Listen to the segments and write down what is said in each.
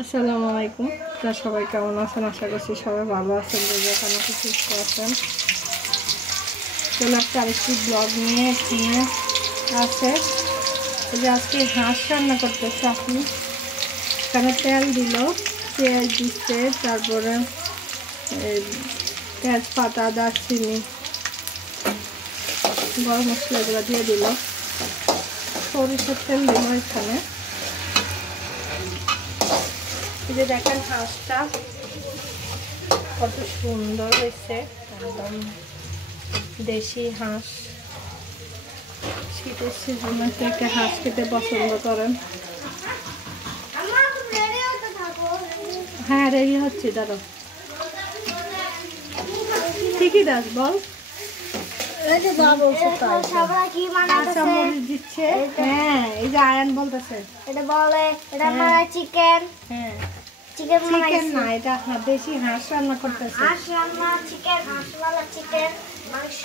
আসসালামু আলাইকুম। আপনারা সবাই কেমন আছেন? আশা করছি সবাই ভালো আছেন, যেখানে সুস্থ আছেন। চলে আসছে আরেকটি ব্লগ নিয়ে এখানে আছে যে আজকে হাঁস রান্না করতেছে। আপনি এখানে তেল দিল, পেঁয়াজ দিচ্ছে, তারপরে তেজপাতা, দারচিনি, গরম মশলা এগুলো দিয়ে দিল, সরিষার তেল দিল এখানে। এই যে দেখেন হাঁসটা কত সুন্দর হয়েছে, একদম দেশি হাঁস। শীতের সিজনে থেকে হাঁস খেতে পছন্দ করেন। হ্যাঁ, রেডি হচ্ছে, দাঁড়ো। ঠিকই দাস বল। দিচ্ছে, হ্যাঁ, এই যে আয়ান বলতেছে এটা বলে এটা মানে চিকেন। হ্যাঁ, চিকেন না, এটা দেশি হাঁস রান্না করতেছে। হাঁস রান্না, চিকেন, হাঁসওয়ালা চিকেন, মাংস।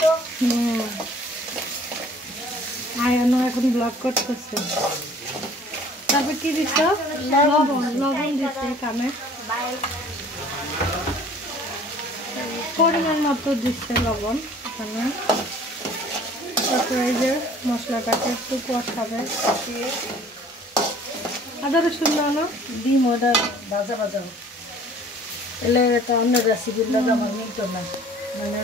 আয়ানও এখন ব্লগ করতেছে। তারপর কি দিচ্ছ? লবণ দিচ্ছে কামে, পরিমাণ মতো দিচ্ছে লবণ এখানে। তারপরে এই যে মশলাটাকে একটু কষাবে, আদা রসুন দাও, ডিম ওটা ভাজা ভাজা এলে এটা অন্য রেসিপির লাগে আমার মিলতো না। মানে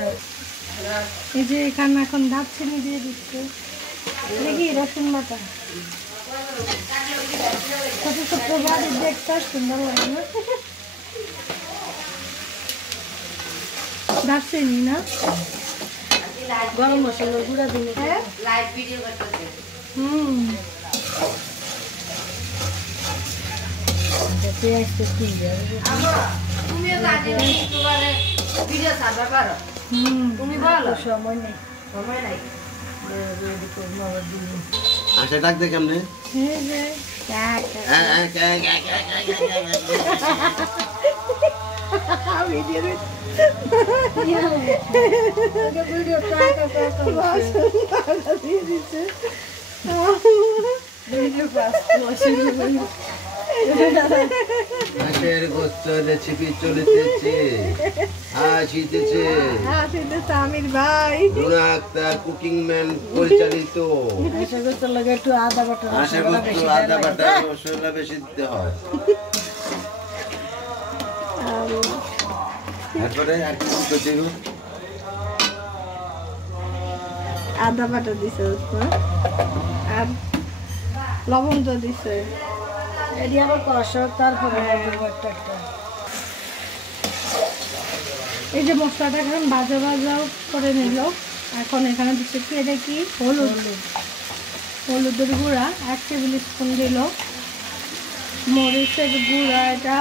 এই যে এখানে এখন দারচিনি দিয়ে দিচ্ছে, দেখি রসুন বাটা, ছোট ছোট বাড়ি দেখতে সুন্দর লাগে না? দারচিনি না, গরম মশলার গুঁড়া দিলে পেঁয়াজ তো কিনবে। তুমি বলো সময় নেই, সময় নাই। আচ্ছা, ডাক দে কেমনে? হাঁসের গোস্ত রেসিপি চলিতেছে, আসিতেছে আমির ভাই রুনা আক্তার কুকিং ম্যান পরিচালিত। হাঁসের গোস্ত লাগে একটু আদা বাটা, হাঁসের গোস্ত আদা বাটা মশলা বেশি দিতে হয়। তারপরে আর কি করতে হবে? আদা বাটা দিছে আর লবণ তো দিছে। এটি আবার কষা, তারপরে একটা একটা এই যে মশলাটা এখন ভাজা ভাজা করে নিল। এখন এখানে দিচ্ছে কি, এটা কি হলুদের গুঁড়া 1 টেবিল স্পুন দিল, মরিচের গুঁড়া এটা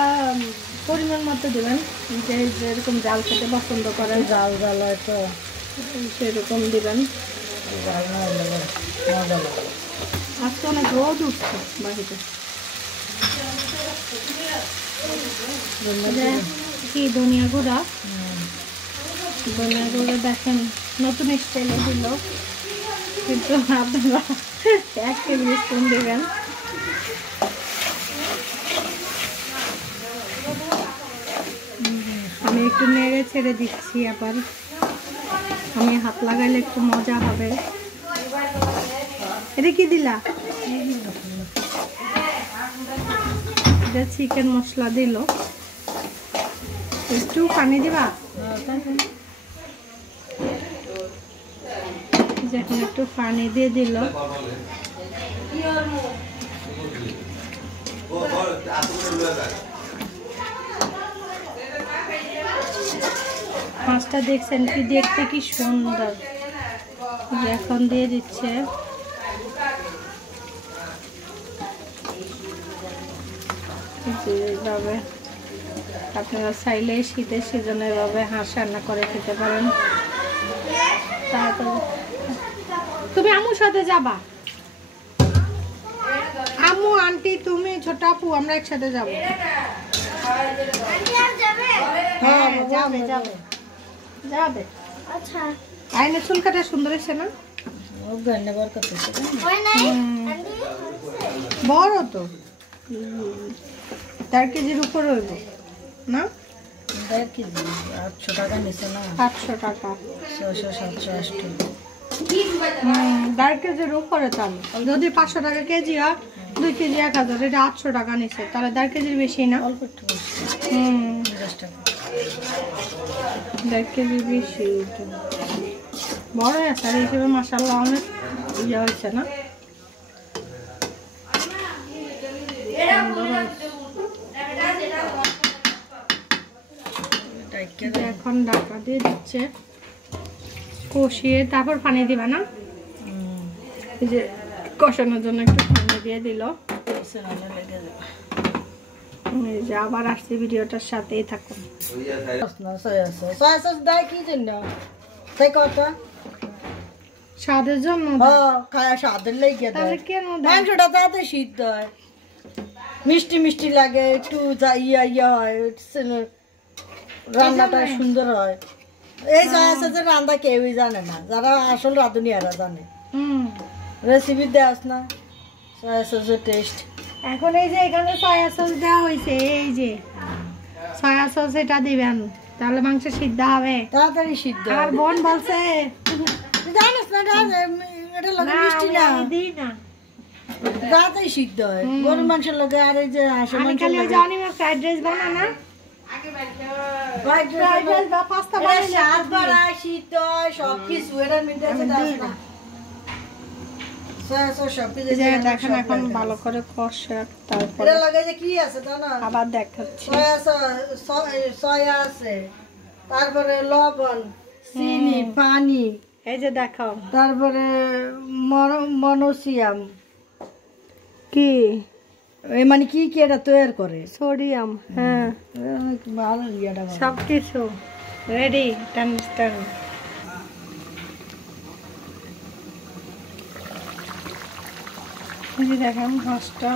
পরিমাণ মতো দেবেন, যে যেরকম জাল খেতে পছন্দ করেন, জাল জাল হয়তো সেরকম দিবেন। জাল না হলে মজা লাগে। আজকে অনেক রোদ উঠছে বাড়িতে। কি ধনিয়া গুঁড়া, ধনিয়া গুঁড়া দেখেন নতুন স্টাইলে দিল, কিন্তু আপনারা 1 টেবিল স্পুন দেবেন। আমি একটু নেড়ে ছেড়ে দিচ্ছি, আবার আমি হাত লাগাইলে একটু মজা হবে। এটা কি দিলা? এটা চিকেন মশলা দিল, একটু পানি দিবা, যখন একটু পানি দিয়ে দিল। মাছটা দেখছেন কি, দেখতে কি সুন্দর। এখন দিয়ে দিচ্ছে এইভাবে। আপনারা চাইলে শীতের সিজনে এভাবে হাঁস রান্না করে খেতে পারেন। তারপর তুমি আম্মুর সাথে যাবা? আম্মু, আন্টি, তুমি, ছোট আপু, আমরা একসাথে যাবো। হ্যাঁ, যাবে যাবে যাবে। আচ্ছা, আইনের চুল কাটা সুন্দর হয়েছে না? ও গান্না বার করতেছে হয় নাই বড় তো। 1.5 কেজির উপর হইব না? 1.5 কেজি 800 টাকা নিছে না? 800 টাকা। 600 700 800 1.5 কেজির উপরে তাহলে যদি 500 টাকা কেজি হয় 2 কেজি 1000, এটা 800 টাকা নিচ্ছে, তাহলে 1.5 কেজির বেশি না? অল্প একটু বেশি 50 টাকা 1.5 কেজি বেশি। বড় আছে আর হিসেবে মাশাআল্লাহ অনেক ইয়ে হয়েছে না? এখন ঢাকা দিয়ে দিচ্ছে, কষিয়ে তারপর পানি দিবা না? এই যে কষানোর জন্য একটু পানি দিয়ে দিল। এই যে আবার আসছে, ভিডিওটার সাথেই থাকুন। সয়া সস দেয় কি জন্য? তাই কথা স্বাদের জন্য। খায় স্বাদের লেগে তাহলে দেয়। কেন দেয়? মাংসটা তাতে সিদ্ধ হয়, মিষ্টি মিষ্টি লাগে, একটু ইয়া হয়, রান্নাটা সুন্দর হয়। এই সয়া সসের রান্না কেউই জানে না, যারা আসল রাঁধুনি এরা জানে। রেসিপি দেওয়াস না সয়া সসের টেস্ট। এখন এই যে এখানে সয়া সস দেওয়া হয়েছে, এই যে সয়া সস এটা দিবেন, তাহলে মাংস সিদ্ধ হবে, তাড়াতাড়ি সিদ্ধ আর হয়। বোন বলছে জানিস না এটা লাগে মিষ্টি না, দিই না, তাড়াতাড়ি সিদ্ধ হয়। গরুর মাংসের লগে আর এই যে হাঁসের আমি মাংসের খালি ওই লগে জানি না ফ্রাইড রাইস বানা না, ফ্রাইড রাইস বা পাস্তা বানাই না, স্বাদ বাড়ায়, সিদ্ধ হয়, সবকিছু এটার মধ্যে আছে, দাস না। সয়া সস সবকিছু এই যে দেখেন এখন ভালো করে কষে, তারপর এটা লাগে যে কি আছে জানো? আবার দেখাচ্ছি। সয়া আছে, তারপরে লবণ, চিনি, পানি, এই যে দেখাও তারপরে মনোসিয়াম, কি এই মানে কি কি এটা তৈরি করে, সোডিয়াম, হ্যাঁ ভালো ইয়েটা ভালো। সব কিছু রেডি। টান এই যে দেখেন হাঁসটা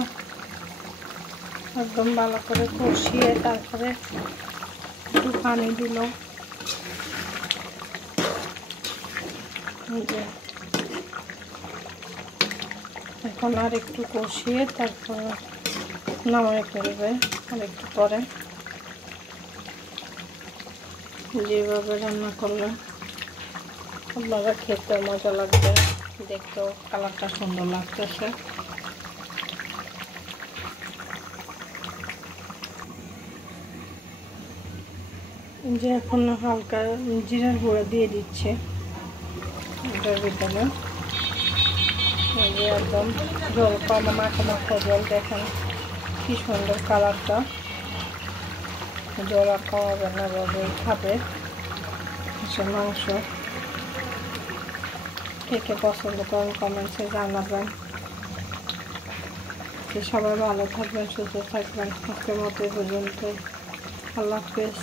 একদম ভালো করে কষিয়ে তারপরে একটু পানি দিল। এই যে এখন আর একটু কষিয়ে তারপর নামায় ফেলবে আর একটু পরে। যেভাবে রান্না করলে আপনারা খেতে মজা লাগবে, দেখতেও কালারটা সুন্দর লাগতেছে। যে এখন হালকা জিরার গুঁড়া দিয়ে দিচ্ছে এটার ভিতরে। যে একদম জল কম, মাখা মাখা জল, দেখেন কি সুন্দর কালারটা। জল আর খাওয়াবে না, রবে খাবে মাংস। কে কে পছন্দ করেন কমেন্টসে জানাবেন। সবাই ভালো থাকবেন, সুস্থ থাকবেন। আজকের মতো পর্যন্ত, আল্লাহ হাফেজ।